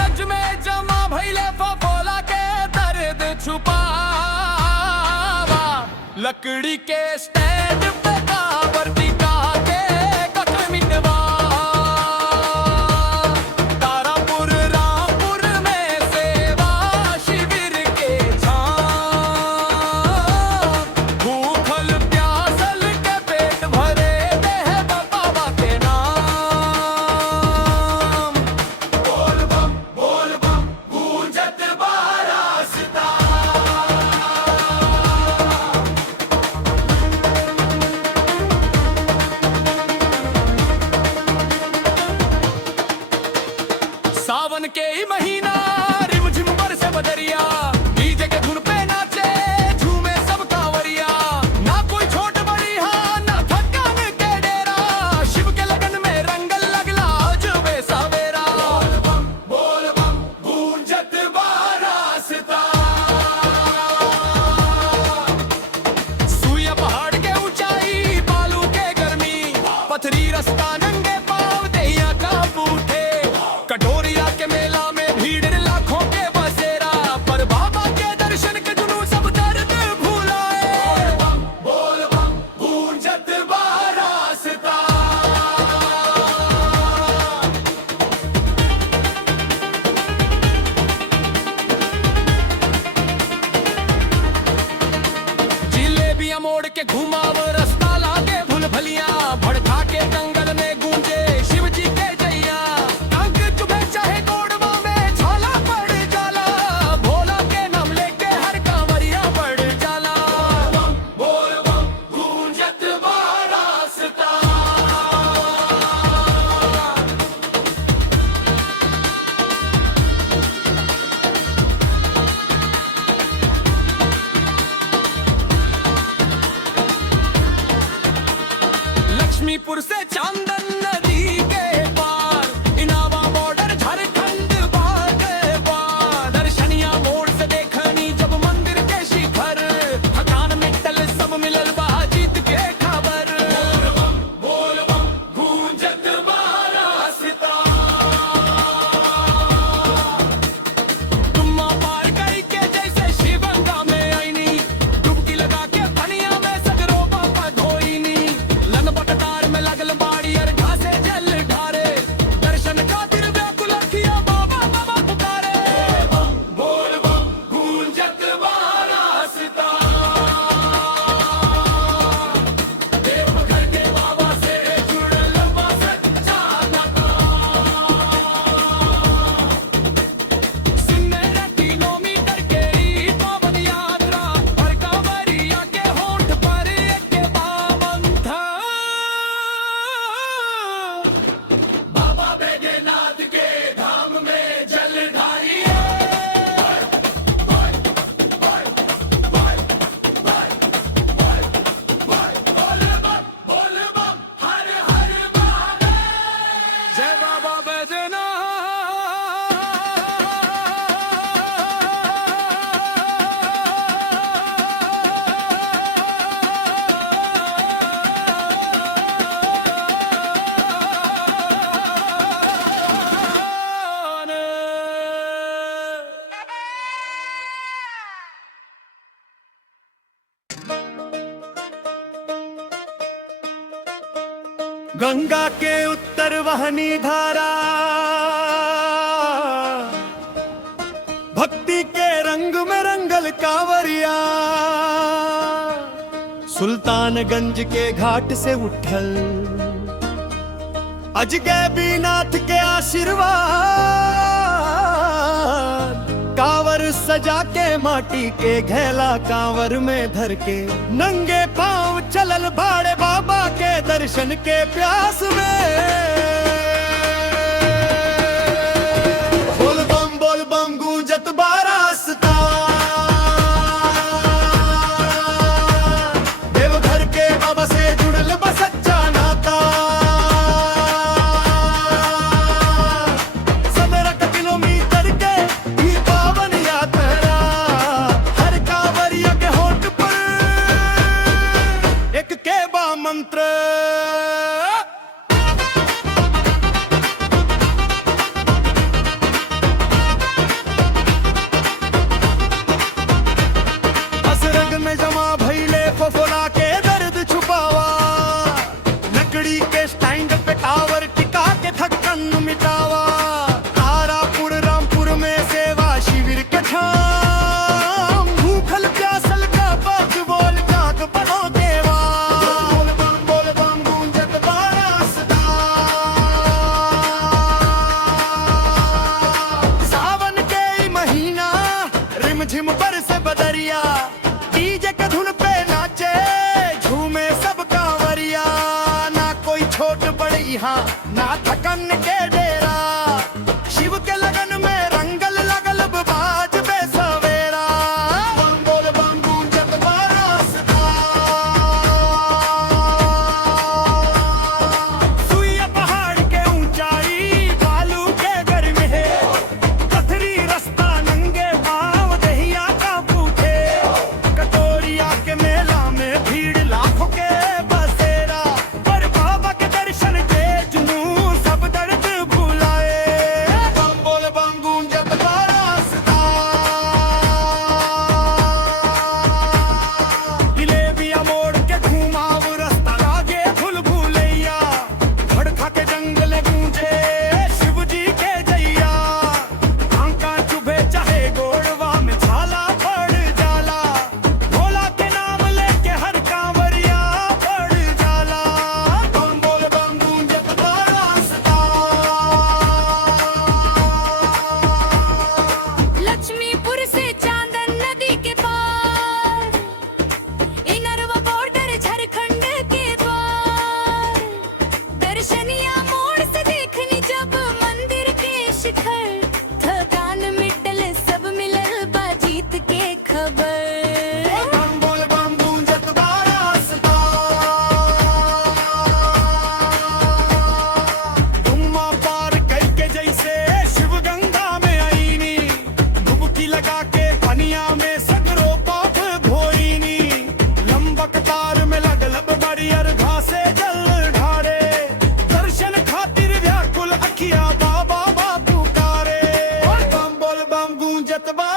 रज में जमा भइले फफोला के दर्द छुपावा। लकड़ी के स्टैंड पे काबर टिका के कट मिटवा। तारापुर रामपुर में सेवा शिविर के छांव। भूखल प्यासल के पेट भरे दे बाबा के नाम। बोल बम गूंजत बा रास्ता। सावन के ही महीना रिमझिम बरसे बदरिया। डीजे के धुन पे नाचे झूमे सब कांवरिया। ना कोई छोट बड़ी हाँ ना थकान के डेरा। शिव के लगन में रंगल लगला जुबे सवेरा। बोल बम गूंजत बा रास्ता। सुइया पहाड़ के ऊंचाई बालू के गर्मी। पथरी रास्ता नंगे पाँव देहिया कांप उठे। कटोरिया के मेला में भीड़ लाखों के बसेरा। पर बाबा के दर्शन के जुनून सब दर्द भुलाए। बोल बम गूंजत बा रास्ता। जिलेबियां मोड़ के घुमाव रास्ता लागे भूल भलिया। भड़का के दंगल में गूंजे शिव जी के जैया। अंग चुभे चाहे गोड़वा में छाला पड़ जाला। भोला के नाम लेके हर कांवरिया बढ़ जाला। बोल बम गूंजत बा रास्ता। लक्ष्मीपुर से चांदन नदी के पार। इनावा बॉर्डर झारखंड बाटे पार। दर्शनिया मोड़ से देखनी जब मंदिर के शिखर। थकान मिटल सब मिलल बा जीत के खबर। बोल बम गूंजत बा रास्ता। तुम्मा पार कई के जैसे शिवगंगा में आईनी। डुबकी लगा के पनिया में सगरो बाबा धोईनी। लनबट तार में लगल बाड़ी और घासे जल ढारे। दर्शन खातिर व्याकुल अखिया बाबा बाबा पुकारे। बोल बम गूंजत बा रास्ता। देवघर के बाबा से जुड़ल बा सच्चा नाता। सुनने रे किलोमीटर के ई पावन यात्रा। हर कांवरिया के होठ पर एक पावन था। बाबा बैद्यनाथ के धाम में जल ढारिए। बोल बम हर हर महादेव। जय बाबा गंगा के उत्तर वहनी धारा। भक्ति के रंग में रंगल कांवरिया। सुल्तानगंज के घाट से उठल अजगैबीनाथ के आशीर्वाद। कांवर सजा के माटी के घेला कांवर में धर के। नंगे पांव चलल भाड़े बाबा के दर्शन के प्यास में। बोल बम गूंजत बा रास्ता। देवघर के बाबा से जुड़ल बा सच्चा नाता। 17 किलोमीटर के ई पावन यात्रा। हर कांवरिया के होठ पर एक के बा मंत्र। रिमझिम बरसे बदरिया, डीजे के धुन पे नाचे झूमे सब कांवरिया। ना कोई छोट बड़ी यहाँ ना थकन के डेरा, शिव के लगन में रंगल लगल बाज बेसवेरा। बम बोल बम गूंजत बा रास्ता, सुइया पहाड़ के ऊंचाई बालू के गर्म है, पथरी रास्ता नंगे पाँव दहिया का पूछे। कटोरिया के मेला में भीड़ लाखों के बसेरा, पर बाबा के दर्शन के जुनून सब दर्द भुलाए। बम बोल बम गूंजत बा रास्ता, जिलेबिया मोड़ के घुमाव रास्ता लागे भूल भूलैया। भड़का के जंगल गूंजे शिव जी के जैया, आंका चुभे चाहे गोड़वा में छाला पड़ जाला। भोला के नाम लेके हर कांवरिया पड़ जाला। बम बोल बम गूंजत बा रास्ता, लक्ष्मीपुर से चांदन नदी के पार, इनरवा बॉर्डर झारखंड के द्वार। दर्शनिया मोड़ से देखनी जब मंदिर के शिखर, थकान मिटल सब मिलल बा जीत के खबर। बम बोल बम गूंजत बा रास्ता, डुम्मा पार करके जैसे शिव गंगा में आईनी, डुबकी लगा के पनिया में सगरो पाप भोईनी। लंबा कतार में लगल बड़ियर घासे जल ढारे, दर्शन खातिर व्याकुल अखिया बाबा बापू कारे। बम बोल बम गूंजत बा